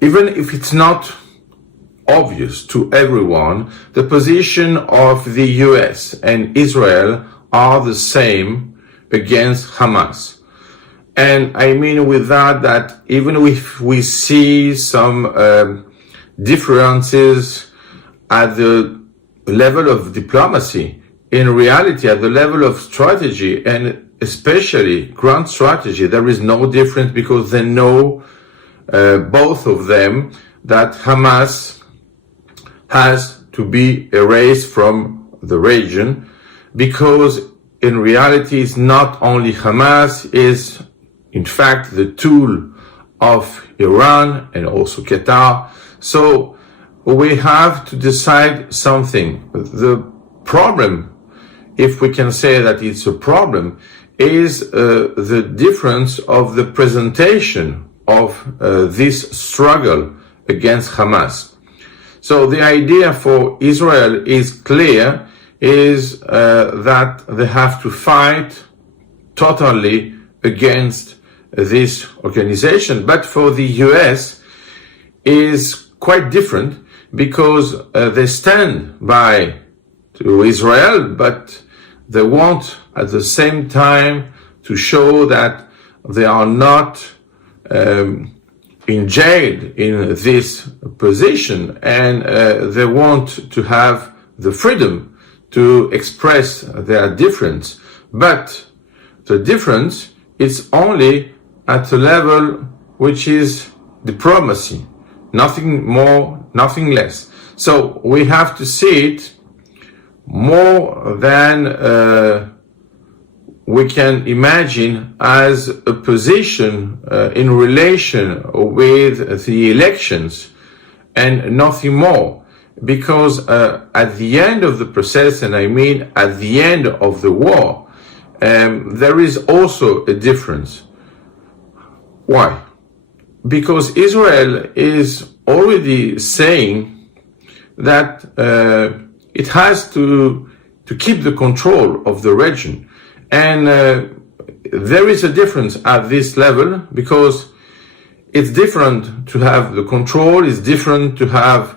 even if it's not obvious to everyone, the position of the US and Israel are the same against Hamas. And I mean with that even if we see some differences at the level of diplomacy, in reality, at the level of strategy, and especially ground strategy, there is no difference, because they know, both of them, that Hamas has to be erased from the region, because in reality it's not only Hamas, is in fact the tool of Iran and also Qatar. So we have to decide something. The problem, if we can say that it's a problem, is the difference of the presentation of this struggle against Hamas. So the idea for Israel is clear, is that they have to fight totally against this organization. But for the US is quite different, because they stand by to Israel, but they want at the same time to show that they are not in jail in this position, and they want to have the freedom to express their difference. But the difference is only at a level which is diplomacy, nothing more, nothing less. So we have to see it more than we can imagine as a position in relation with the elections, and nothing more. Because at the end of the process, and I mean at the end of the war, there is also a difference. Why? Because Israel is already saying that it has to keep the control of the region. And there is a difference at this level, because it's different to have the control, it's different to have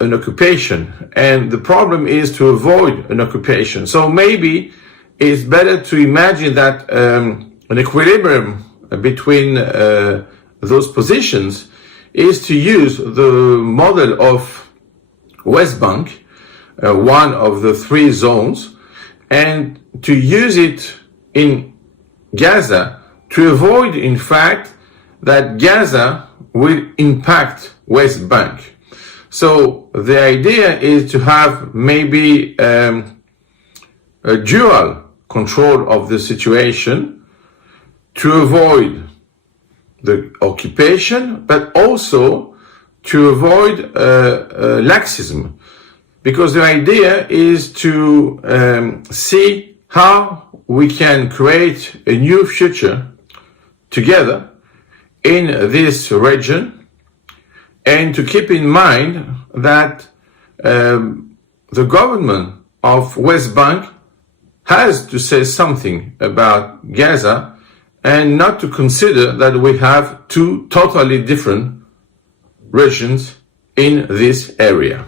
an occupation. And the problem is to avoid an occupation. So maybe it's better to imagine that an equilibrium between those positions is to use the model of West Bank, one of the three zones, and to use it in Gaza to avoid, in fact, that Gaza will impact West Bank. So the idea is to have maybe a dual control of the situation to avoid the occupation, but also to avoid laxism. Because the idea is to see how we can create a new future together in this region, and to keep in mind that the government of West Bank has to say something about Gaza, and not to consider that we have two totally different regions in this area.